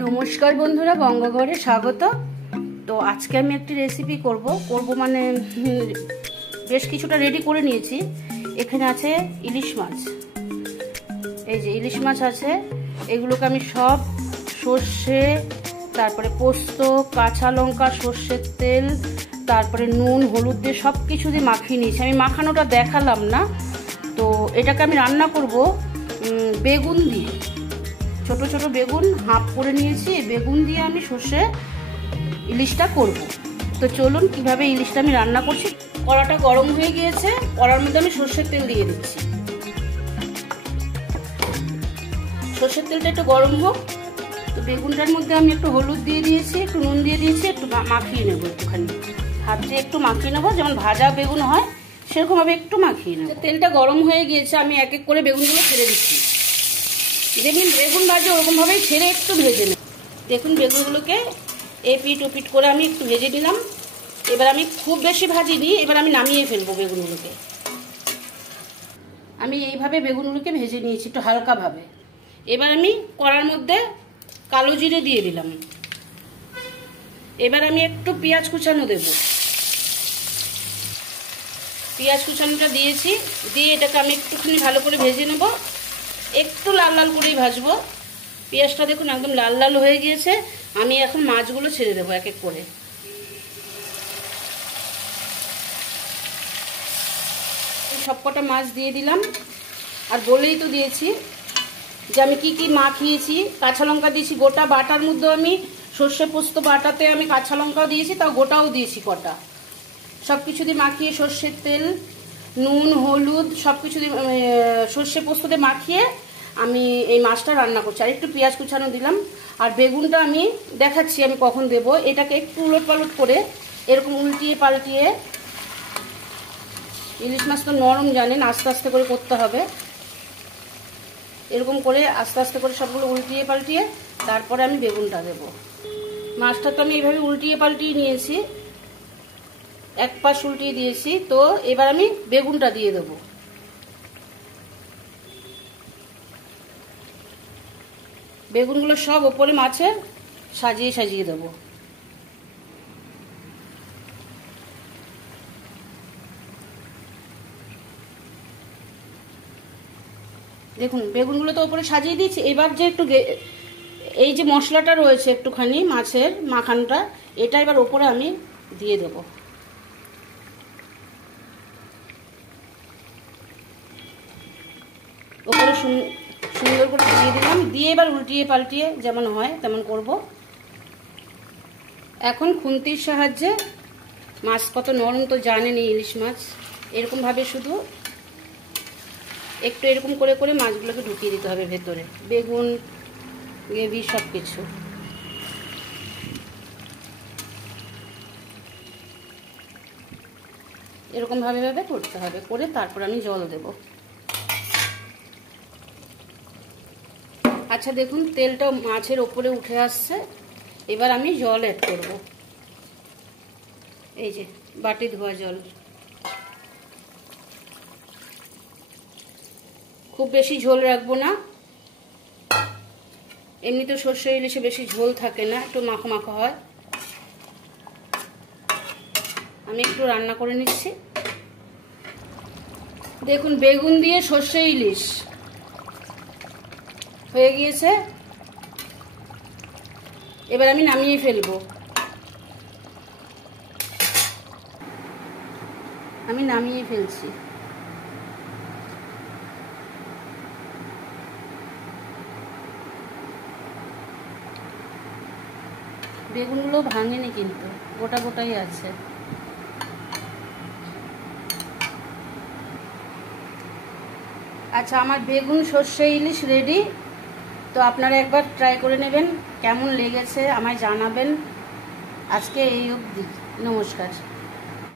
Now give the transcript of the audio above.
নমস্কার বন্ধুরা, বঙ্গঘরে স্বাগত। তো আজকে আমি একটি রেসিপি করব মানে বেশ কিছুটা রেডি করে নিয়েছি। এখানে আছে ইলিশ মাছ, এই যে ইলিশ মাছ আছে। এগুলোকে আমি সব সর্ষে, তারপরে পোস্ত, কাঁচা লঙ্কা, সর্ষের তেল, তারপরে নুন, হলুদ দিয়ে সব কিছু দিয়ে মাখিয়ে নিয়েছি। আমি মাখানোটা দেখালাম না। তো এটাকে আমি রান্না করব বেগুন দিয়ে। ছোট ছোট বেগুন হাফ করে নিয়েছি, বেগুন দিয়ে আমি সর্ষে ইলিশটা করব। তো চলুন কিভাবে ইলিশটা আমি রান্না করছি। কড়াটা গরম হয়ে গিয়েছে, কড়ার মধ্যে আমি সর্ষের তেল দিয়ে দিচ্ছি। সর্ষের তেলটা একটু গরম হোক। তো বেগুনটার মধ্যে আমি একটু হলুদ দিয়ে দিয়েছি, একটু নুন দিয়ে দিয়েছি, একটু মাখিয়ে নেবো। একটুখানি হাত দিয়ে একটু মাখিয়ে নেবো, যেমন ভাজা বেগুন হয় সেরকমভাবে একটু মাখিয়ে নেবো। তেলটা গরম হয়ে গিয়েছে, আমি এক এক করে বেগুনগুলো ছেড়ে দিচ্ছি। যেমন বেগুন ভাজে ওরকমভাবেই ছেড়ে একটু ভেজে নেব। দেখুন বেগুনগুলোকে এপিট ওপিট করে আমি একটু ভেজে নিলাম। এবার আমি খুব বেশি ভাজিনি, এবার আমি নামিয়ে ফেলবো বেগুনগুলোকে। আমি এইভাবে বেগুনগুলোকে ভেজে নিয়েছি একটু হালকাভাবে। এবার আমি কড়ার মধ্যে কালো জিরে দিয়ে দিলাম। এবার আমি একটু পেঁয়াজ কুচানো দেব। পেঁয়াজ কুচানোটা দিয়েছি, দিয়ে এটাকে আমি একটুখানি ভালো করে ভেজে নেব। একটু লাল লাল করেই ভাজবো। পেঁয়াজটা দেখুন একদম লাল লাল হয়ে গিয়েছে। আমি এখন মাছগুলো ছেড়ে দেবো এক এক করে। সবকটা মাছ দিয়ে দিলাম। আর বলেই তো দিয়েছি যে আমি কি কি মাখিয়েছি। কাঁচা লঙ্কা দিয়েছি গোটা, বাটার মধ্যে আমি সর্ষে পোস্ত বাটাতে আমি কাঁচা লঙ্কাও দিয়েছি, তাও গোটাও দিয়েছি কটা। সব কিছু দিয়ে মাখিয়ে সর্ষের তেল, নুন, হলুদ সব কিছু দিয়ে সর্ষে পোস্ত দিয়ে মাখিয়ে আমি এই মাছটা রান্না করছি। আর একটু পেঁয়াজ কুচানো দিলাম। আর বেগুনটা আমি দেখাচ্ছি আমি কখন দেব। এটাকে একটু উলট পালট করে এরকম উল্টিয়ে পাল্টিয়ে, ইলিশ মাছ তো নরম জানেন, আস্তে আস্তে করে করতে হবে। এরকম করে আস্তে আস্তে করে সবগুলো উল্টিয়ে পাল্টিয়ে তারপরে আমি বেগুনটা দেব। মাছটা তো আমি এইভাবে উল্টিয়ে পাল্টিয়ে নিয়েছি, এক পাশ উল্টিয়ে দিয়েছি। তো এবার আমি বেগুনটা দিয়ে দেবো। বেগুনগুলো সব ওপরে মাছে সাজিয়ে সাজিয়ে দেবো। দেখুন বেগুনগুলো তো ওপরে সাজিয়ে দিয়েছি। এবার যে একটু এই যে মশলাটা রয়েছে একটুখানি মাছের মাখানটা, এটা এবার ওপরে আমি দিয়ে দেবো। ওপরে সুন্দর করে দিয়ে দিলাম। দিয়ে এবার উল্টিয়ে পাল্টিয়ে যেমন হয় তেমন করব। এখন খুন্তির সাহায্যে, মাছ কত নরম তো জানেনই ইলিশ মাছ, এরকমভাবে শুধু একটু এরকম করে করে মাছগুলোকে ঢুকিয়ে দিতে হবে ভেতরে, বেগুন গ্রেভি সব কিছু। এরকমভাবে ভাবে করতে হবে, করে তারপর আমি জল দেব। আচ্ছা দেখুন তেলটা মাছের ওপরে উঠে আসছে। এবার আমি জল অ্যাড করব। এই যে বাটি ধোয়া জল। খুব বেশি ঝোল রাখবো না, এমনিতে সর্ষে ইলিশে বেশি ঝোল থাকে না, একটু মাখো মাখো হয়। আমি একটু রান্না করে নিচ্ছি। দেখুন বেগুন দিয়ে সর্ষে ইলিশ হয়ে গিয়েছে। এবার আমি নামিয়ে ফেলবো। আমি নামিয়ে ফেলছি। বেগুনগুলো ভাঙেনি কিন্তু গোটা গোটাই আছে। আচ্ছা আমার বেগুন সর্ষে ইলিশ রেডি। তো আপনারা একবার ট্রাই করে নেবেন, কেমন লেগেছে আমায় জানাবেন। আজকে এই অবধি, নমস্কার।